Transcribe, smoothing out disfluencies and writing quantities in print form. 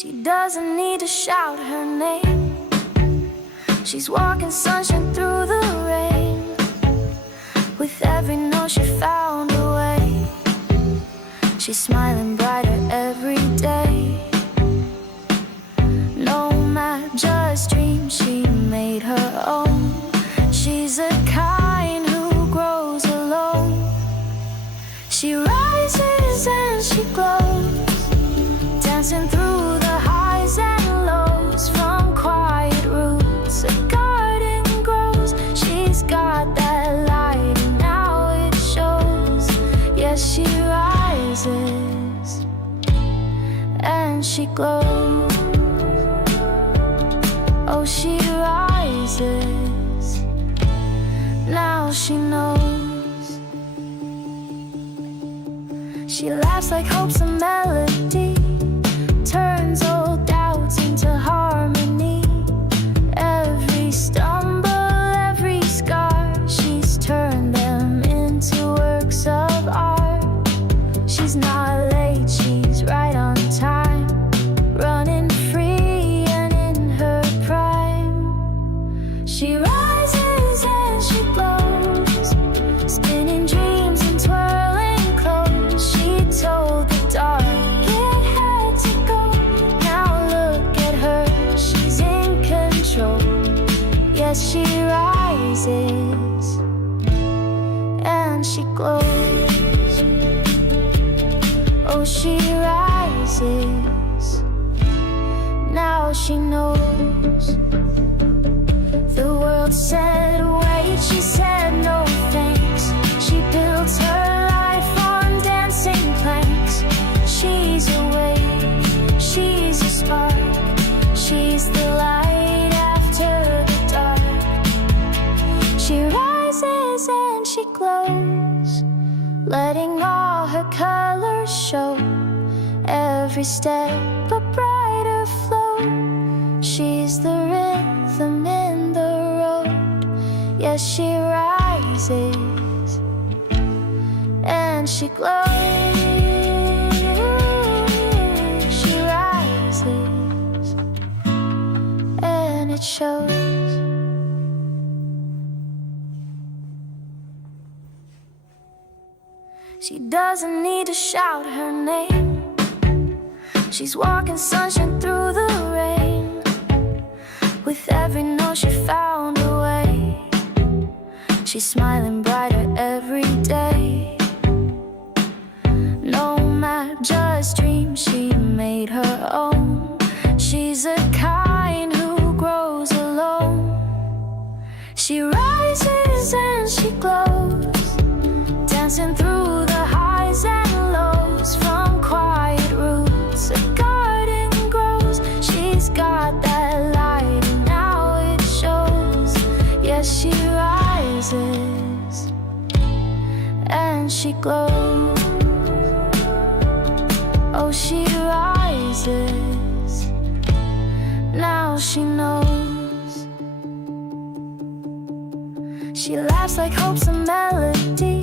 She doesn't need to shout her name. She's walking sunshine through the rain. With every note she found a way. She's smiling brighter every day. No map, just dream she made her own. She's the kind who grows alone. She rises and she glows, dancing through the highs and lows. From quiet roots a garden grows. She's got that light and now it shows. Yes, she rises and she glows. Oh, she rises, now she knows. She laughs like hope's a melody, turns old doubts into harmony. Every stumble, every scar, she's turned them into works of art. She's not late, she's right on time, running free and in her prime. She rises and she glows, spinning dreams and twirling clothes. She told the dark it had to go. Now look at her, she's in control. Yes, she rises and she glows. Oh, she rises, now she knows. The world said wait, she said no thanks. She built her life on dancing planks. She's awake, she's a spark, she's the light after the dark. She rises and she glows, letting all her colors show. Every step a brighter flow. She's the rhythm in the road. Yes, she rises and she glows. She rises and it shows. She doesn't need to shout her name. She's walking sunshine through the rain. With every note she found a way. She's smiling brighter every day. No map, just dream she made her own. She's the kind who grows alone. She rises and she glows, dancing through the highs and lows. From quiet roots a garden grows. She's got that light and now it shows. Yes, she rises and she glows. Oh, she rises, now she knows. She laughs like hope's a melody,